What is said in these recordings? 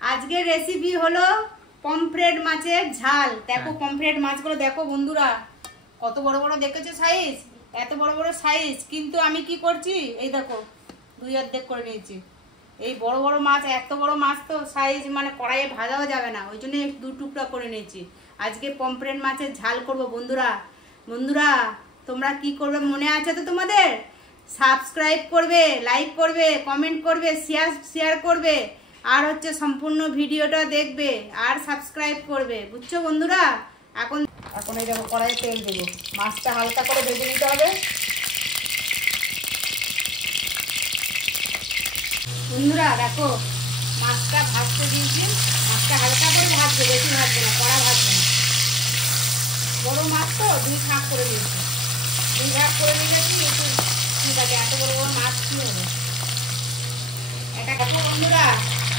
আজকের রেসিপি হলো পমফ্রেট মাছের ঝাল। দেখো পমফ্রেট মাছগুলো দেখো বন্ধুরা, কত বড় বড় দেখেছো সাইজ, এত বড় বড় সাইজ। কিন্তু আমি কি করছি, এই দেখো দুই অর্ধেক করে নিয়েছি। এই বড় বড় মাছ, এত বড় মাছ তো সাইজ মানে কড়াইয়ে ভাজাও যাবে না, ওই জন্য দু টুকরা করে নিয়েছি। আজকে পমফ্রেট মাছের ঝাল করব বন্ধুরা। বন্ধুরা তোমরা কি করবে মনে আছে তো তোমাদের? সাবস্ক্রাইব করবে, লাইক করবে, কমেন্ট করবে, শেয়ার করবে, আর হচ্ছে সম্পূর্ণ ভিডিওটা দেখবে আর সাবস্ক্রাইব করবে, বুঝছো বন্ধুরা? এখন এই দেখো কড়াইয়ে তেল দেবো, মাছটা হালকা করে ভেজে নিতে হবে। বন্ধুরা দেখো মাছটা ভাজতে দিয়েছি, মাছটা হালকা করে ভাজবে, বেশি ভাজবে না, কড়া ভাজবে না। বড় মাছ তো দুই ভাগ করে দিয়েছি, দুই ভাগ করে নিয়েছি। ঠিক আছে, এত বড় বড় মাছ কি হবে। এটা দেখো বন্ধুরা,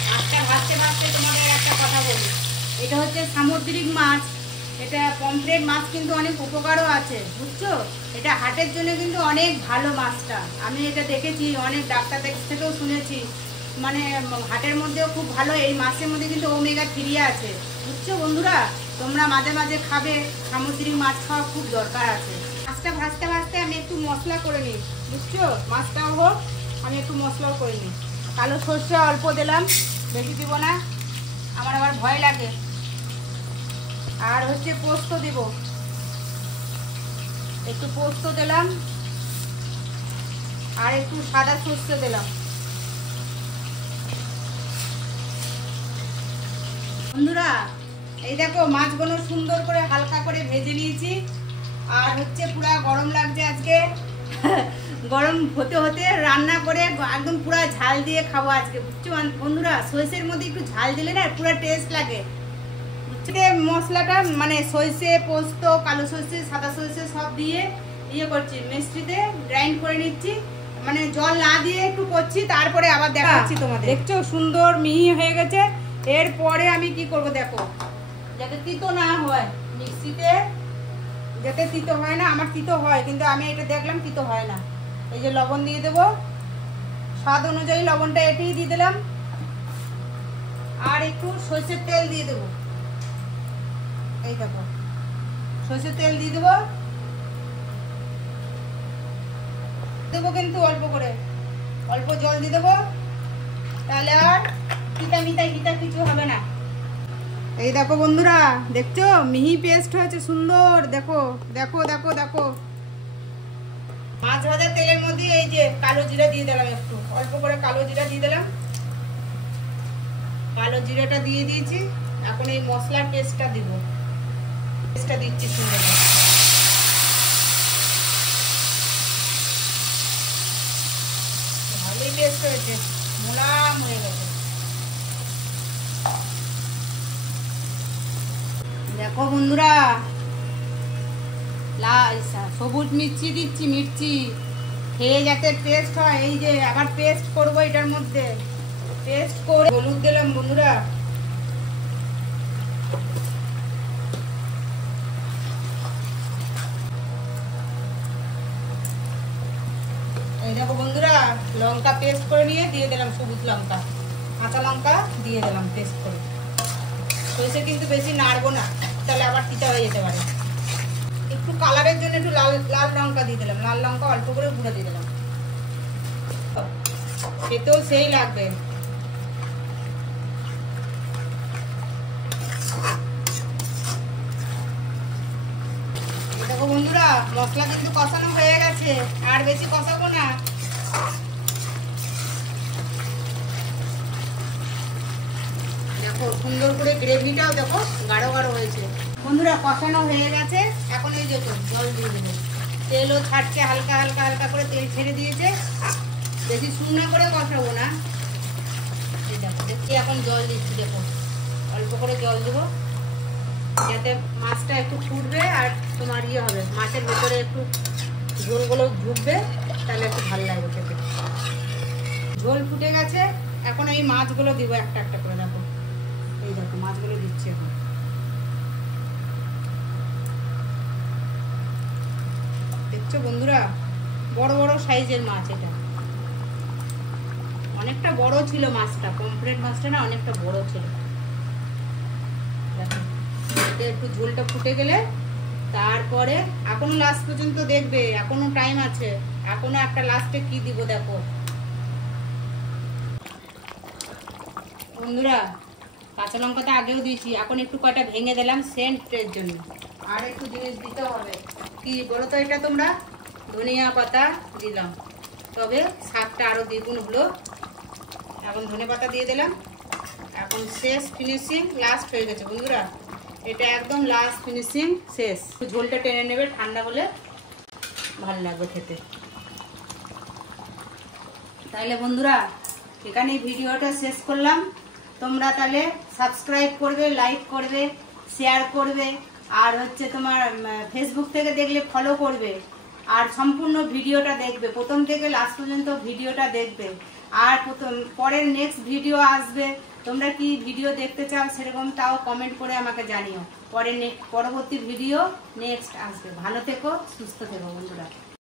মাছটা ভাজতে ভাজতে তোমাদের একটা কথা বলি। এটা হচ্ছে সামুদ্রিক মাছ, এটা পমফ্রেট মাছ কিন্তু অনেক উপকারও আছে, বুঝছো? এটা হার্টের জন্য কিন্তু অনেক ভালো মাছটা। আমি এটা দেখেছি, অনেক ডাক্তারদের থেকেও শুনেছি, মানে হার্টের মধ্যেও খুব ভালো। এই মাছের মধ্যে কিন্তু ওমেগা 3 আছে, বুঝছো বন্ধুরা? তোমরা মাঝে মাঝে খাবে, সামুদ্রিক মাছ খাওয়া খুব দরকার আছে। মাছটা ভাজতে ভাজতে আমি একটু মশলা করে নিই, বুঝছো? মাছটাও হোক, আমি একটু মশলাও করে নিই। কালো সর্ষে অল্প দিলাম, বেশি দিব না, আমার আবার ভয় লাগে। আর হচ্ছে পোস্ত দিব, একটু পোস্ত দিলাম, আর একটু সাদা সর্ষে দিলাম। বন্ধুরা এই দেখো মাছগুলো সুন্দর করে হালকা করে ভেজে নিয়েছি। আর হচ্ছে পুরা গরম লাগছে আজকে গরম হতে হতে রান্না করে একদম পুরা ঝাল দিয়ে খাবো আজকে, বুঝছো বন্ধুরা? সরষের মধ্যে একটু ঝাল দিলে না পুরা টেস্ট লাগে। মশলাটা মানে সরষে, পোস্ত, কালো সরষে, সাদা সরষে সব দিয়ে ইয়ে করছি, মিক্সিতে গ্রাইন্ড করে নিচ্ছি, মানে জল না দিয়ে একটু করছি, তারপরে আবার দেখাচ্ছি তোমাদের। দেখছো সুন্দর মিহি হয়ে গেছে। এরপরে আমি কি করব দেখো, যাতে তিতো না হয়, মিক্সিতে যাতে তিতো হয় না। আমার তিতো হয়, কিন্তু আমি এটা দেখলাম তিতো হয় না। এই যে লবণ দিয়ে দেবো, স্বাদ অনুযায়ী লবণটা এটাই দিয়ে দিলাম। আর একটু সরষের তেল দিয়ে দেবো, এই দেখো সরষের তেল দিয়ে দেবো, কিন্তু অল্প করে, অল্প জল দিয়ে দেবো, তাহলে আর তিতা কিছু হবে না। এই দেখো বন্ধুরা, দেখছো মিহি পেস্ট হয়েছে সুন্দর। দেখো দেখো দেখো দেখো মাছ ভাজার তেলের মধ্যে এই যে কালো জিরা দিয়ে দিলাম, একটু অল্প করে কালো জিরা দিয়ে দিলাম। কালো জিরাটা দিয়ে দিয়েছি। এখন এই মশলার পেস্টটা দিব, পেস্টটা দিচ্ছি সুন্দর। ভালোই পেস্ট হয়েছে, মোলাম হয়ে গেছে। দেখো বন্ধুরা, সবুজ মির্চি দিচ্ছি, মির্চি খেয়ে যাতে টেস্ট হয়। এই যে আবার পেস্ট করবো এটার মধ্যে, পেস্ট করে হলুদ দিলাম বন্ধুরা। এই দেখো বন্ধুরা, লঙ্কা পেস্ট করে নিয়ে দিয়ে দিলাম, সবুজ লঙ্কা, কাঁচা লঙ্কা দিয়ে দিলাম পেস্ট করে। সরষে কিন্তু বেশি নাড়বো না, তাহলে আবার তিতা হয়ে যেতে পারে। একটু কালারের জন্য একটু লাল লাল লঙ্কা দিয়ে দিলাম, লাল লঙ্কা অল্প করে গুঁড়ো দিয়ে দিলাম, খেতেও সেই লাগবে। দেখো বন্ধুরা, মশলা কিন্তু কষানো হয়ে গেছে, আর বেশি কষাবো না। দেখো সুন্দর করে গ্রেভিটাও দেখো গাঢ় গাঢ় হয়েছে। বন্ধুরা কষানো হয়ে গেছে, এখন এই দেখো জল দিয়ে দেবো। তেলও ছাড়ছে, হালকা হালকা হালকা করে তেল ছেড়ে দিয়েছে, বেশি শুকনো করে কষাবো না। এই দেখো দেখছি, এখন জল দিচ্ছি, দেখো অল্প করে জল দেবো, যাতে মাছটা একটু ফুটবে আর তোমার ইয়ে হবে, মাছের ভেতরে একটু ঝোলগুলো ঢুকবে, তাহলে একটু ভালো লাগবে খেতে। ঝোল ফুটে গেছে, এখন এই মাছগুলো দিব একটা একটা করে। দেখো এই দেখো মাছগুলো দিচ্ছি এখন। দেখছো বন্ধুরা, বড় বড় সাইজের মাছ, এটা অনেকটা বড় ছিল মাছটা, পমফ্রেট মাছটা না অনেকটা বড় ছিল। দেখো একটু ঝোলটা ফুটে গেলে তারপরে এখনো লাস্ট পর্যন্ত দেখবে, এখনো টাইম আছে, এখনো একটা লাস্টে কি দিব দেখো বন্ধুরা। কাঁচা লঙ্কা তো আগেও দিয়েছি, এখন একটু কয়টা ভেঙে দিলাম সেন্টের জন্য। আর একটু জিনিস দিতে হবে, কি বলো তো এটা তোমরা, ধনিয়া পাতা দিলাম, তবে স্বাদটা আরো দ্বিগুণ হলো। এখন ধনে পাতা দিয়ে দিলাম। এখন শেষ ফিনিশিং, লাস্ট হয়ে গেছে বন্ধুরা, এটা একদম লাস্ট ফিনিশিং শেষ। ঝোলটা টেনে নেবে, ঠান্ডা হলে ভালো লাগবে খেতে। তাহলে বন্ধুরা এখানে ভিডিওটা শেষ করলাম। তোমরা তাহলে সাবস্ক্রাইব করবে, লাইক করবে, শেয়ার করবে, আর হচ্ছে তোমার ফেসবুক থেকে দেখলে ফলো করবে, আর সম্পূর্ণ ভিডিওটা দেখবে, প্রথম থেকে লাস্ট পর্যন্ত ভিডিওটা দেখবে। আর পরের নেক্সট ভিডিও আসবে, তোমরা কি ভিডিও দেখতে চাও সেরকম তাও কমেন্ট করে আমাকে জানিও। পরবর্তী ভিডিও নেক্সট আসবে। ভালো থেকো, সুস্থ থেকো বন্ধুরা।